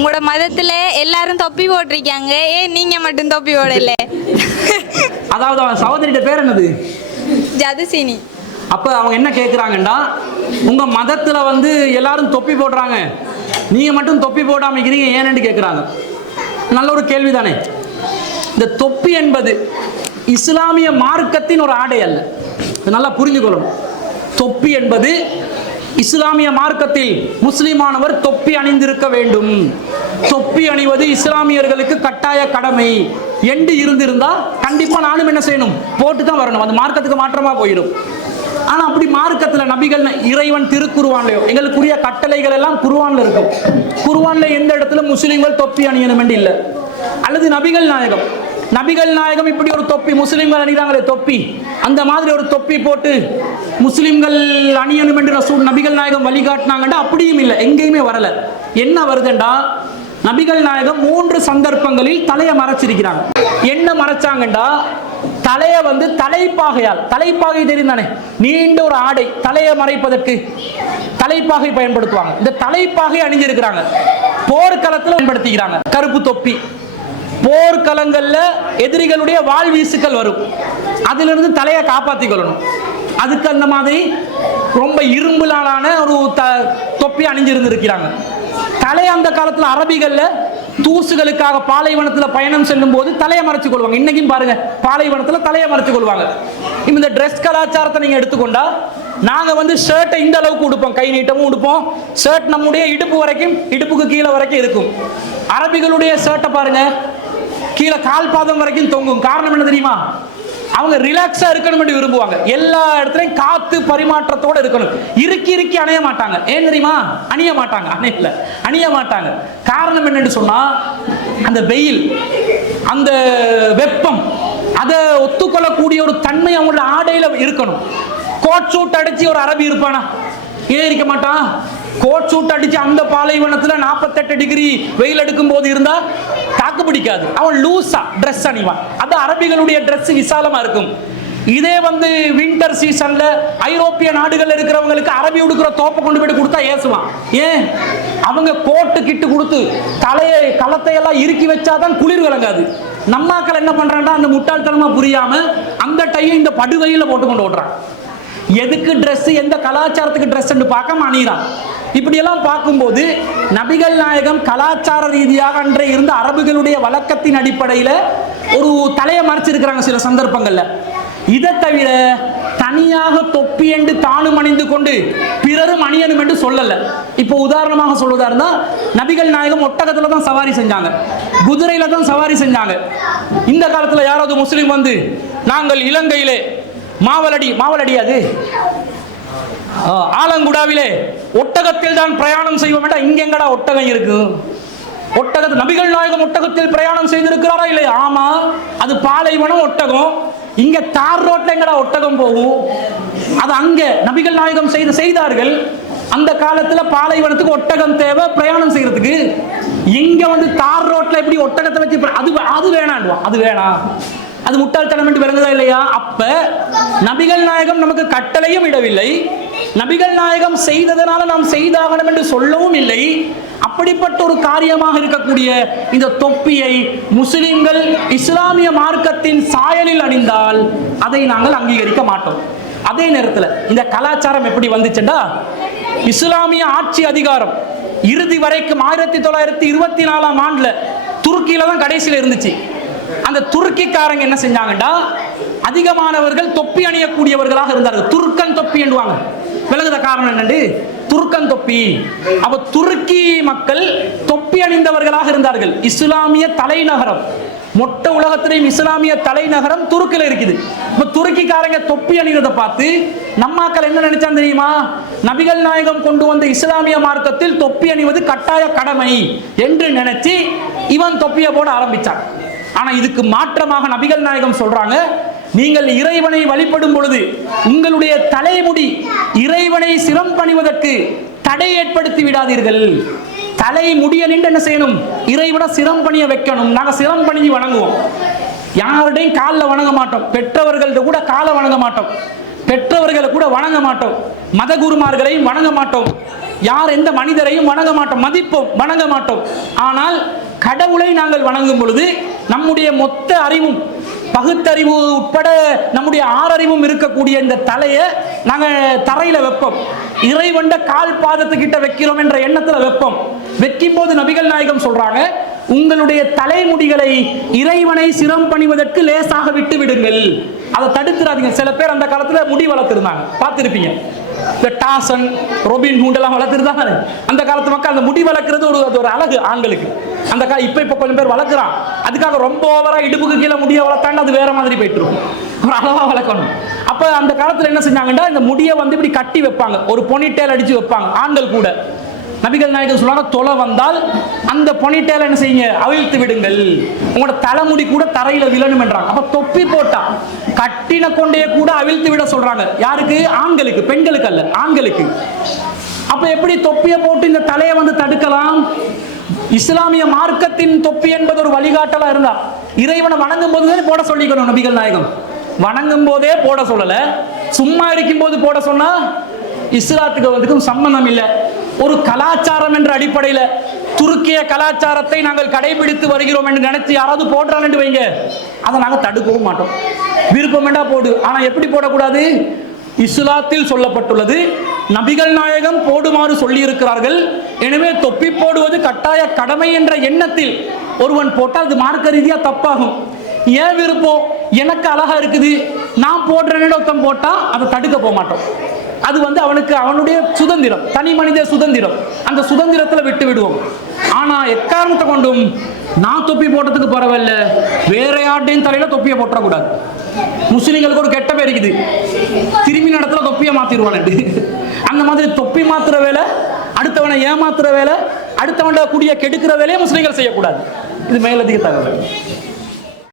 உங்களோட மதத்துல எல்லாரும் தொப்பி போட்டிருக்காங்க, ஏன் நீங்க மட்டும் தொப்பி போடல? அதாவது அவன் சகோதரிட்ட பேர் என்னது? ஜதுசினி. அப்ப அவங்க என்ன கேட்குறாங்கண்டா, உங்க மதத்துல வந்து எல்லாரும் தொப்பி போடுறாங்க, நீங்க மட்டும் தொப்பி போடாம இருக்கிறீங்க ஏன்னு கேட்குறாங்க. நல்ல ஒரு கேள்விதானே. இந்த தொப்பி என்பது இஸ்லாமிய மார்க்கத்தின் ஒரு ஆடை அல்ல, நல்லா புரிஞ்சுக்கொள்ளணும். தொப்பி என்பது இஸ்லாமிய மார்க்கத்தில் முஸ்லிமானவர் தொப்பி அணிந்திருக்க வேண்டும், தொப்பி அணிவது இஸ்லாமியர்களுக்கு கட்டாய கடமை என்று இருந்திருந்தா கண்டிப்பா நானும் என்ன செய்யணும், போட்டு தான் வரணும். அது மார்க்கத்துக்கு மாற்றமா போயிடும். ஆனா அப்படி மார்க்கத்துல நபிகள் இறைவன் திருக்குர்ஆன்லயோ எங்களுக்குரிய கட்டளைகள் எல்லாம் குர்ஆன்ல இருக்கும். குர்ஆன்ல எந்த இடத்துல முஸ்லிம்கள் தொப்பி அணியணும் என்று இல்லை. அல்லது நபிகள் நாயகம் இப்படி ஒரு தொப்பி முஸ்லிம்கள் அணிகிறாங்களே தொப்பி, அந்த மாதிரி ஒரு தொப்பி போட்டு முஸ்லிம்கள் அணியணும் என்று ரசூல் நபிகள் நாயகம் வழிகாட்டினாங்கண்டா அப்படியும் இல்லை, எங்கேயுமே வரல. என்ன வருதுண்டா, நபிகள் நாயகம் 3 சந்தர்ப்பங்களில் தலையை மறைச்சிருக்கிறாங்க. என்ன மறைச்சாங்கண்டா, தலையை வந்து தலைப்பாகையால், தலைப்பாகை தெரியும் தானே, நீண்ட ஒரு ஆடை தலையை மறைப்பதற்கு தலைப்பாகை பயன்படுத்துவாங்க. இந்த தலைப்பாகை அணிஞ்சிருக்கிறாங்க. போர்க்களத்தில் பயன்படுத்திக்கிறாங்க. கருப்பு தொப்பி போர்க்களங்கள்ல எதிரிகளுடைய வாள் வீசுக்கள் வரும், அதிலிருந்து தலையை காப்பாற்றிக் கொள்ளணும். அதுக்கு அந்த மாதிரி ரொம்ப இரும்புலான ஒரு தொப்பி அணிஞ்சிருந்திருக்கிறாங்க. தலை அந்த காலத்தில் அரபிகள்ல தூசுகளுக்காக பாலைவனத்தில் பயணம் செல்லும் போது தலையை மறைச்சு கொள்வாங்க. இன்னைக்கும் பாருங்க, பாலைவனத்தில் தலையை மறைச்சு கொள்வாங்க. இந்த ட்ரெஸ் கலாச்சாரத்தை நீங்க எடுத்துக்கொண்டா, நாங்க வந்து ஷர்ட்டை இந்த அளவுக்கு உடுப்போம், கை நீட்டமும் உடுப்போம். ஷர்ட் நம்முடைய இடுப்பு வரைக்கும், இடுப்புக்கு கீழே வரைக்கும் இருக்கும். அரபிகளுடைய ஷர்ட்டை பாருங்க, கீழே கால் பாதம் வரைக்கும் தொங்கும். காரணம் என்ன தெரியுமா? அவங்க ரிலாக்ஸா இருக்கணும் என்று விரும்புவாங்க. எல்லா இடத்துலையும் காத்து பரிமாற்றத்தோட இருக்கணும். இறுக்கி அணைய மாட்டாங்க. ஏன் தெரியுமா? அணிய மாட்டாங்க. காரணம் என்னன்னு சொன்னா, அந்த வெயில், அந்த வெப்பம், அதை ஒத்துக்கொள்ளக்கூடிய ஒரு தன்மை அவங்களோட ஆடையில இருக்கணும். கோட் சூட் அடிச்சு ஒரு அரபி இருப்பானா? ஏன் இருக்க மாட்டான்? கோட் சூட் அடிச்சு அந்த பாலைவனத்துல 48 டிகிரி வெயில் எடுக்கும் போது இருந்தா தாக்கு பிடிக்காது. அவன் லூசா ட்ரெஸ் அணிவான். அது அரபிகளுடைய ட்ரெஸ் விசாலமா இருக்கும். இதே வந்து வின்டர் சீசன்ல ஐரோப்பிய நாடுகள் இருக்கிறவங்களுக்கு அரபி உடுக்கிற தோப்பை கொண்டு போய் கொடுத்தா ஏசுவான். ஏன்? அவங்க கோட்டு கிட்டு கொடுத்து தலையை களத்தை எல்லாம் இறுக்கி வச்சாதான் குளிர் விளங்காது. நம்மாக்கள் என்ன பண்றான்டா, அந்த முட்டாள்தனமா புரியாம அந்த டையை இந்த படுகையில போட்டு கொண்டு ஓடுறான். எதுக்கு ட்ரெஸ், எந்த கலாச்சாரத்துக்கு ட்ரெஸ் பார்க்க அணிகிறான். இப்படியெல்லாம் பார்க்கும்போது நபிகள் நாயகம் கலாச்சார ரீதியாக அன்றே இருந்த அரபுகளுடைய வழக்கத்தின் அடிப்படையில் ஒரு தலையை மறைச்சிருக்கிறாங்க சில சந்தர்ப்பங்கள்ல. இதை தவிர தனியாக தொப்பி என்று தானும் அணிந்து கொண்டு பிறரும் அணியணும் என்று சொல்லல. இப்போ உதாரணமாக சொல்வதா இருந்தா, நபிகள் நாயகம் ஒட்டகத்துல தான் சவாரி செஞ்சாங்க, குதிரையில தான் சவாரி செஞ்சாங்க. இந்த காலத்துல யாராவது முஸ்லிம் வந்து, நாங்கள் இலங்கையிலே மாவலடி அது ஆலங்குடாவிலே ஒட்டகத்தில் தான் பிரயாணம் செய்வோம். இங்க எங்கடா ஒட்டகம் இருக்கு? ஒட்டகத்தில் நபிகள் நாயகம் ஒட்டகத்தில் பிரயாணம் செய்திருக்கிறாரா இல்லையா? ஆமா, அது பாலைவனம் ஒட்டகம். இங்க தார் ரோட்ல எங்கடா ஒட்டகம் போகும்? அது அங்க நபிகள் நாயகம் செய்தார்கள். அந்த காலத்துல பாலைவனத்துக்கு ஒட்டகம் தேவை பிரயாணம் செய்யறதுக்கு. இங்க வந்து தார் ரோட்ல எப்படி ஒட்டகத்தை வச்சு அது வேணாம், அது வேணாம், அது முட்டாள்தனம் என்று விளங்குதா இல்லையா? அப்ப நபிகள் நாயகம் நமக்கு கட்டளையும் இடவில்லை, நபிகள் நாயகம் செய்ததனால நாம் செய்தாகணும் என்று சொல்லவும் இல்லை. அப்படிப்பட்ட ஒரு காரியமாக இருக்கக்கூடிய இந்த தொப்பியை முஸ்லிம்கள் இஸ்லாமிய மார்க்கத்தின் சாயலில் அணிந்தால் அதை நாங்கள் அங்கீகரிக்க மாட்டோம். அதே நேரத்தில் இந்த கலாச்சாரம் எப்படி வந்துச்சுண்டா, இஸ்லாமிய ஆட்சி அதிகாரம் இறுதி வரைக்கும் 1924ஆம் ஆண்டுல துருக்கியில தான் கடைசியில் இருந்துச்சு. அந்த துருக்கிக்காரங்க என்ன செஞ்சாங்கடா, அதிகமானவர்கள் தொப்பி அணியக்கூடியவர்களாக இருந்தார்கள். துருக்கன் தொப்பி என்றுவாங்க. விலகுத காரணம் என்னண்டு, துருக்கன் தொப்பி. அப்ப துருக்கி மக்கள் தொப்பி அணிந்தவர்களாக இருந்தார்கள். இஸ்லாமிய தலைநகரம், மொத்த உலகத்திலேயும் இஸ்லாமிய தலைநகரம் துருக்கில இருக்குது. இப்ப துருக்கிக்காரங்க தொப்பி அணிகிறத பார்த்து நம்மாக்கள் என்ன நினைச்சான் தெரியுமா? நபிகள் நாயகம் கொண்டு வந்த இஸ்லாமிய மார்க்கத்தில் தொப்பி அணிவது கட்டாய கடமை என்று நினைச்சு இவன் தொப்பியை போட ஆரம்பிச்சான். ஆனா இதுக்கு மாற்றமாக நபிகள் நாயகம் சொல்றாங்க, நீங்கள் இறைவனை வழிபடும் பொழுது உங்களுடைய தலைமுடி இறைவனை சிரம் பணிவதற்கு தடை ஏற்படுத்தி விடாதீர்கள். தலை முடிய நின்று என்ன செய்யணும்? இறைவனை சிரம் பணிய வைக்கணும். நாங்க சிரம் பணிஞ்சு வணங்குவோம். யாருடையும் காலில் வணங்க மாட்டோம். பெற்றவர்கள்ட்ட கூட காலை வணங்க மாட்டோம். பெற்றவர்களை கூட வணங்க மாட்டோம். மத குருமார்களையும் வணங்க மாட்டோம். யார் எந்த மனிதரையும் வணங்க மாட்டோம், மதிப்போம், வணங்க மாட்டோம். ஆனால் கடவுளை நாங்கள் வணங்கும் பொழுது நம்முடைய மொத்த அறிவும், பகுத்தறிவு உட்பட நம்முடைய ஆறறிவும் இருக்கக்கூடிய இந்த தலையை நாங்கள் தரையில வைப்போம். இறைவண்ட கால் பாதத்துக்கிட்ட வைக்கிறோம் என்ற எண்ணத்துல வைப்போம். வைக்கும் போது நபிகள் நாயகம் சொல்றாங்க, உங்களுடைய தலைமுடிகளை இறைவனை சிரம் பணிவதற்கு லேசாக விட்டு விடுங்கள், அதை தடுத்துறாதீங்க. சில பேர் அந்த காலத்துல முடி வளர்த்திருந்தாங்க, பார்த்திருப்பீங்க. இந்த டாசன், ரொபின் ஹூட் எல்லாம் வளர்த்துருந்தாங்க. அந்த காலத்து மக்கள் அந்த முடி வளர்க்கறது ஒரு அழகு ஆண்களுக்கு. அந்த இப்ப கொஞ்சம் பேர் வளர்க்குறான். அதுக்காக ரொம்ப ஓவரா இடுப்புக்கு கீழே முடிய வளர்த்தாண்டு அது வேற மாதிரி போயிட்டு இருக்கும். ஒரு அளவா வளர்க்கணும். அப்ப அந்த காலத்துல என்ன செஞ்சாங்கன்னா, இந்த முடியை வந்து இப்படி கட்டி வைப்பாங்க, ஒரு பொனிட்டேல் அடிச்சு வைப்பாங்க ஆண்கள் கூட. நபிகள் நாயகம் சொல்றாங்க, தொலை வந்தால் அந்த பொனிட்டேல என்ன செய்யுங்க, அவிழ்த்து விடுங்கள், உங்களோட தலைமுடி கூட தரையில விழணும் என்றாங்க. அப்ப தொப்பி போட்டா கட்டின கொண்டே கூட அவிழ்த்து விட சொல்றாங்க. யாருக்கு? ஆண்களுக்கு, பெண்களுக்கு அல்ல, ஆண்களுக்கு. அப்ப எப்படி தொப்பியை போட்டு இந்த தலையை வந்து தடுக்கலாம்? இஸ்லாமிய மார்க்கத்தின் தொப்பி என்பது ஒரு வழிகாட்டலா இருந்தா, இறைவனை வணங்கும் போது போட சொல்லிக்கணும் நபிகள் நாயகம். வணங்கும் போதே போட சொல்லல, சும்மா இருக்கும் போது போட சொன்னா இஸ்லாத்துக்கு வந்துக்கும் சம்பந்தம் இல்லை. ஒரு கலாச்சாரம் என்ற அடிப்படையில் துருக்கிய கலாச்சாரத்தை நாங்கள் கடைபிடித்து வருகிறோம் என்று நினைச்சு யாராவது போடுறான்னு வைங்க, அதை நாங்கள் தடுக்கவும் மாட்டோம். விருப்பம் வேண்டா போடு, ஆனா எப்படி போடக்கூடாது? இஸ்லாத்தில் சொல்லப்பட்டுள்ளது, நபிகள் நாயகம் போடுமாறு சொல்லி இருக்கிறார்கள். எனவே தொப்பி போடுவது கட்டாய கடமை என்ற எண்ணத்தில் ஒருவன் போட்டால் அது மார்க்க ரீதியா தப்பாகும். ஏன் விருப்பம், எனக்கு அழகா இருக்குது நான் போடுறேன்னு ஒருத்தன் போட்டா அதை தடுக்க போக மாட்டோம். அது வந்து அவனுக்கு அவனுடைய சுதந்திரம், தனி மனித சுதந்திரம், அந்த சுதந்திரத்தில் விட்டு விடுவோம். ஆனா எக்காரணத்தை கொண்டும் நான் தொப்பி போட்டதுக்கு பரவாயில்ல, வேற யார்டையும் தலையில தொப்பியை போட்டக்கூடாது. முஸ்லிம்களுக்கு ஒரு கெட்ட பேர் இருக்குது, திரும்பி நடத்துல தொப்பியை மாத்திடுவாங்க. அந்த மாதிரி தொப்பி மாத்துற வேலை, அடுத்தவனை ஏமாத்துற வேலை, அடுத்தவன கூடிய கெடுக்கிற வேலையை முஸ்லிம்கள் செய்யக்கூடாது. இது மேலதிக தகவல்.